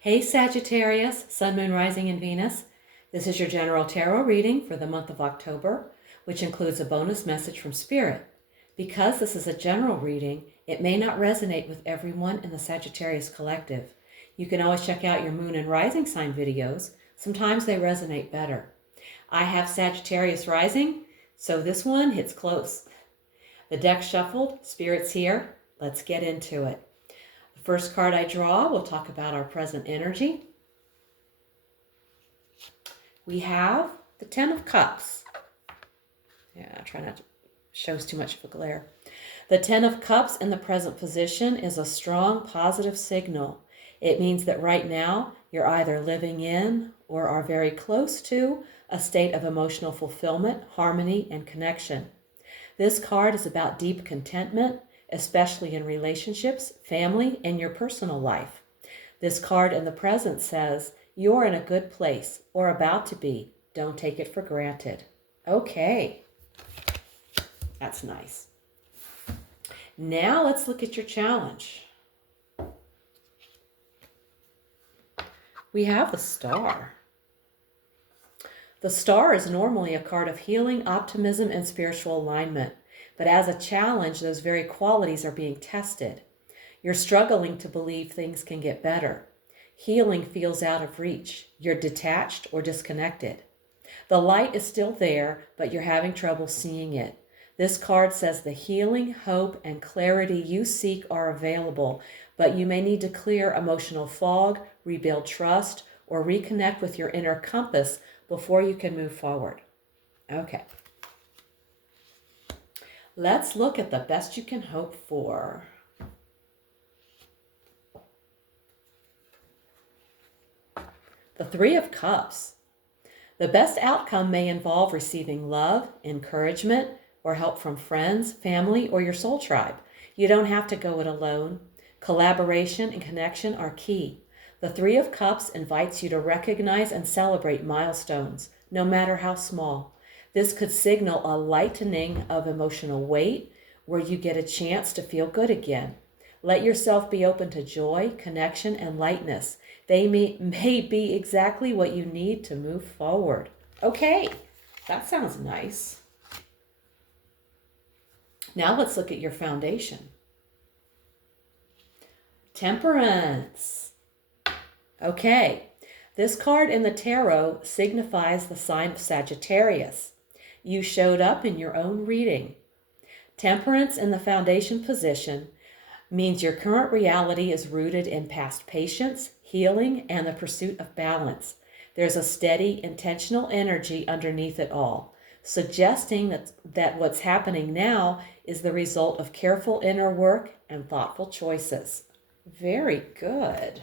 Hey Sagittarius, Sun, Moon, Rising, and Venus. This is your general tarot reading for the month of October, which includes a bonus message from Spirit. Because this is a general reading, it may not resonate with everyone in the Sagittarius collective. You can always check out your Moon and Rising sign videos. Sometimes they resonate better. I have Sagittarius Rising, so this one hits close. The deck shuffled, Spirit's here. Let's get into it. The first card I draw, we'll talk about our present energy. We have the Ten of Cups. Yeah, try not to show too much of a glare. The Ten of Cups in the present position is a strong positive signal. It means that right now you're either living in or are very close to a state of emotional fulfillment, harmony, and connection. This card is about deep contentment, especially in relationships, family, and your personal life. This card in the present says, you're in a good place, or about to be. Don't take it for granted. Okay. That's nice. Now let's look at your challenge. We have the Star. The Star is normally a card of healing, optimism, and spiritual alignment. But as a challenge, those very qualities are being tested. You're struggling to believe things can get better. Healing feels out of reach. You're detached or disconnected. The light is still there, but you're having trouble seeing it. This card says the healing, hope, and clarity you seek are available, but you may need to clear emotional fog, rebuild trust, or reconnect with your inner compass before you can move forward. Okay. Let's look at the best you can hope for. The Three of Cups. The best outcome may involve receiving love, encouragement, or help from friends, family, or your soul tribe. You don't have to go it alone. Collaboration and connection are key. The Three of Cups invites you to recognize and celebrate milestones, no matter how small. This could signal a lightening of emotional weight where you get a chance to feel good again. Let yourself be open to joy, connection, and lightness. They may be exactly what you need to move forward. Okay, that sounds nice. Now let's look at your foundation. Temperance. Okay, this card in the tarot signifies the sign of Sagittarius. You showed up in your own reading. Temperance in the foundation position means your current reality is rooted in past patience, healing, and the pursuit of balance. There's a steady, intentional energy underneath it all, suggesting that what's happening now is the result of careful inner work and thoughtful choices. Very good.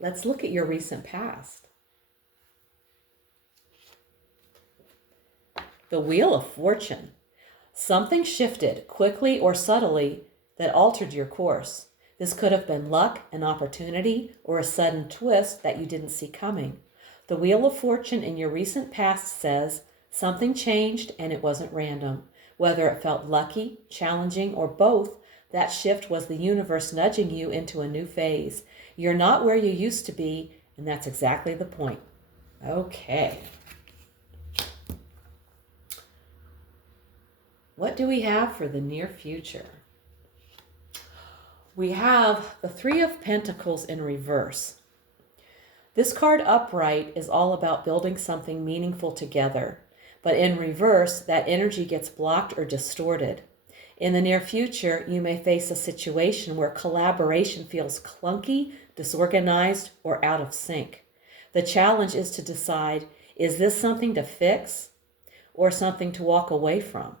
Let's look at your recent past. The Wheel of Fortune. Something shifted quickly or subtly that altered your course. This could have been luck, an opportunity, or a sudden twist that you didn't see coming. The Wheel of Fortune in your recent past says something changed and it wasn't random. Whether it felt lucky, challenging, or both, that shift was the universe nudging you into a new phase. You're not where you used to be, and that's exactly the point. Okay. What do we have for the near future? We have the Three of Pentacles in reverse. This card upright is all about building something meaningful together, but in reverse, that energy gets blocked or distorted. In the near future, you may face a situation where collaboration feels clunky, disorganized, or out of sync. The challenge is to decide, is this something to fix or something to walk away from?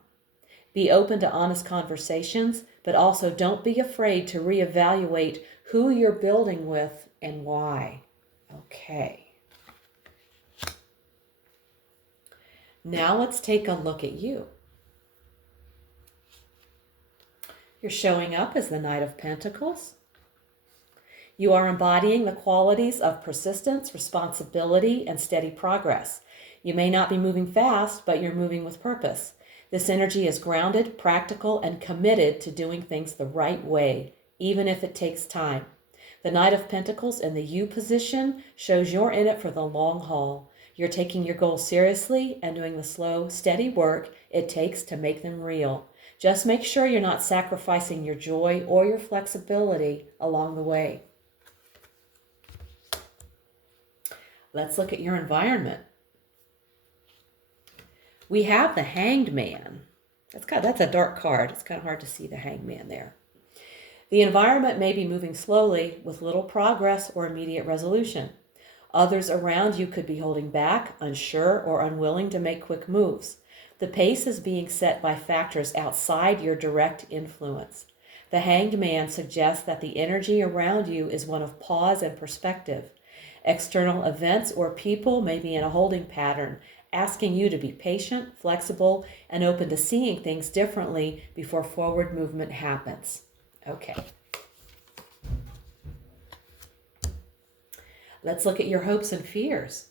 Be open to honest conversations, but also don't be afraid to reevaluate who you're building with and why. Okay. Now let's take a look at you. You're showing up as the Knight of Pentacles. You are embodying the qualities of persistence, responsibility, and steady progress. You may not be moving fast, but you're moving with purpose. This energy is grounded, practical, and committed to doing things the right way, even if it takes time. The Knight of Pentacles in the U position shows you're in it for the long haul. You're taking your goals seriously and doing the slow, steady work it takes to make them real. Just make sure you're not sacrificing your joy or your flexibility along the way. Let's look at your environment. We have the Hanged Man. That's a dark card. It's kind of hard to see the Hanged Man there. The environment may be moving slowly with little progress or immediate resolution. Others around you could be holding back, unsure, or unwilling to make quick moves. The pace is being set by factors outside your direct influence. The Hanged Man suggests that the energy around you is one of pause and perspective. External events or people may be in a holding pattern, asking you to be patient, flexible, and open to seeing things differently before forward movement happens. Okay. Let's look at your hopes and fears.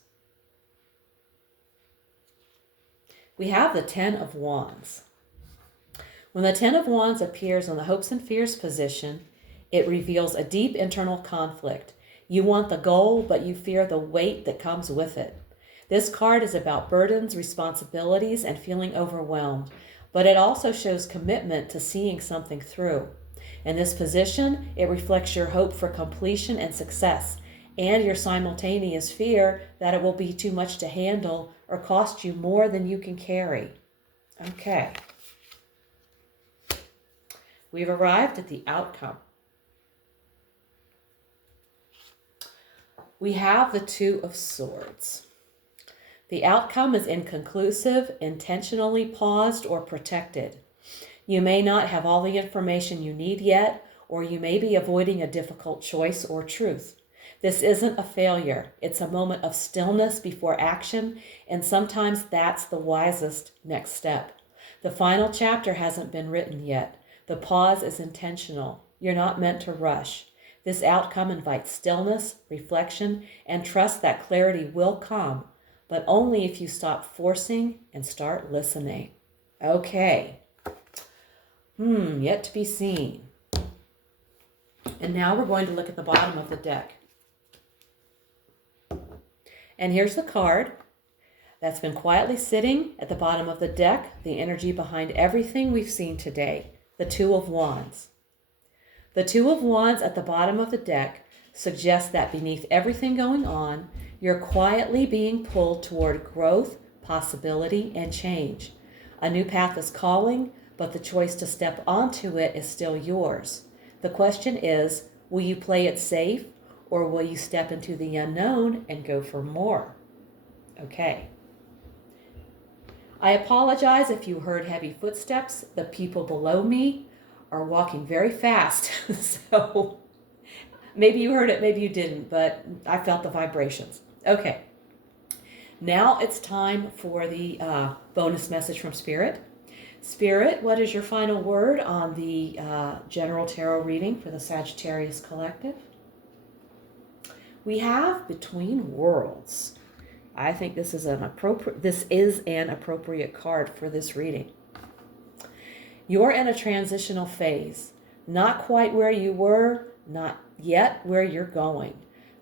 We have the Ten of Wands. When the Ten of Wands appears on the hopes and fears position, it reveals a deep internal conflict. You want the goal, but you fear the weight that comes with it. This card is about burdens, responsibilities, and feeling overwhelmed, but it also shows commitment to seeing something through. In this position, it reflects your hope for completion and success, and your simultaneous fear that it will be too much to handle or cost you more than you can carry. Okay. We've arrived at the outcome. We have the Two of Swords. The outcome is inconclusive, intentionally paused, or protected. You may not have all the information you need yet, or you may be avoiding a difficult choice or truth. This isn't a failure. It's a moment of stillness before action, and sometimes that's the wisest next step. The final chapter hasn't been written yet. The pause is intentional. You're not meant to rush. This outcome invites stillness, reflection, and trust that clarity will come, but only if you stop forcing and start listening. Okay. Yet to be seen. And now we're going to look at the bottom of the deck. And here's the card that's been quietly sitting at the bottom of the deck, the energy behind everything we've seen today, the Two of Wands. The Two of Wands at the bottom of the deck suggests that beneath everything going on, you're quietly being pulled toward growth, possibility, and change. A new path is calling, but the choice to step onto it is still yours. The question is, will you play it safe, or will you step into the unknown and go for more? Okay. I apologize if you heard heavy footsteps. The people below me are walking very fast. So maybe you heard it, maybe you didn't, but I felt the vibrations. Okay. Now it's time for the bonus message from Spirit. Spirit, what is your final word on the general tarot reading for the Sagittarius Collective? We have Between Worlds. I think this is an appropriate card for this reading. You're in a transitional phase, not quite where you were, not yet where you're going.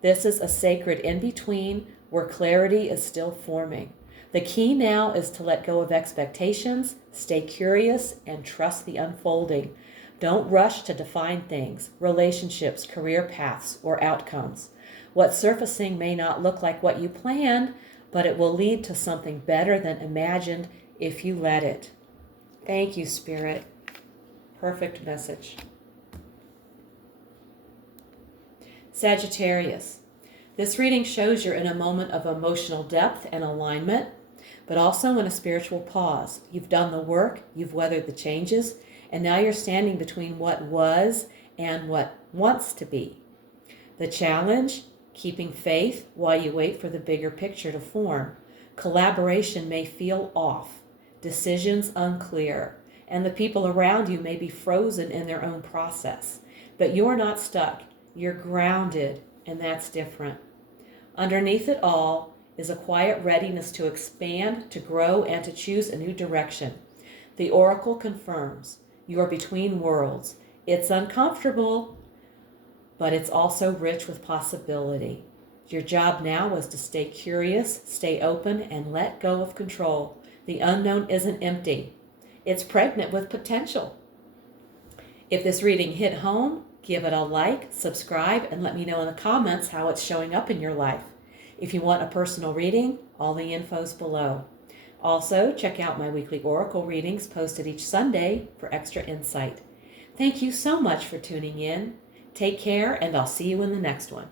This is a sacred in-between where clarity is still forming. The key now is to let go of expectations, stay curious, and trust the unfolding. Don't rush to define things, relationships, career paths, or outcomes. What's surfacing may not look like what you planned, but it will lead to something better than imagined if you let it. Thank you, Spirit. Perfect message. Sagittarius. This reading shows you're in a moment of emotional depth and alignment, but also in a spiritual pause. You've done the work, you've weathered the changes, and now you're standing between what was and what wants to be. The challenge, keeping faith while you wait for the bigger picture to form. Collaboration may feel off, decisions unclear, and the people around you may be frozen in their own process. But you're not stuck, you're grounded, and that's different. Underneath it all is a quiet readiness to expand, to grow, and to choose a new direction. The oracle confirms, you're between worlds. It's uncomfortable, but it's also rich with possibility. Your job now is to stay curious, stay open, and let go of control. The unknown isn't empty. It's pregnant with potential. If this reading hit home, give it a like, subscribe, and let me know in the comments how it's showing up in your life. If you want a personal reading, all the info's below. Also, check out my weekly oracle readings posted each Sunday for extra insight. Thank you so much for tuning in. Take care, and I'll see you in the next one.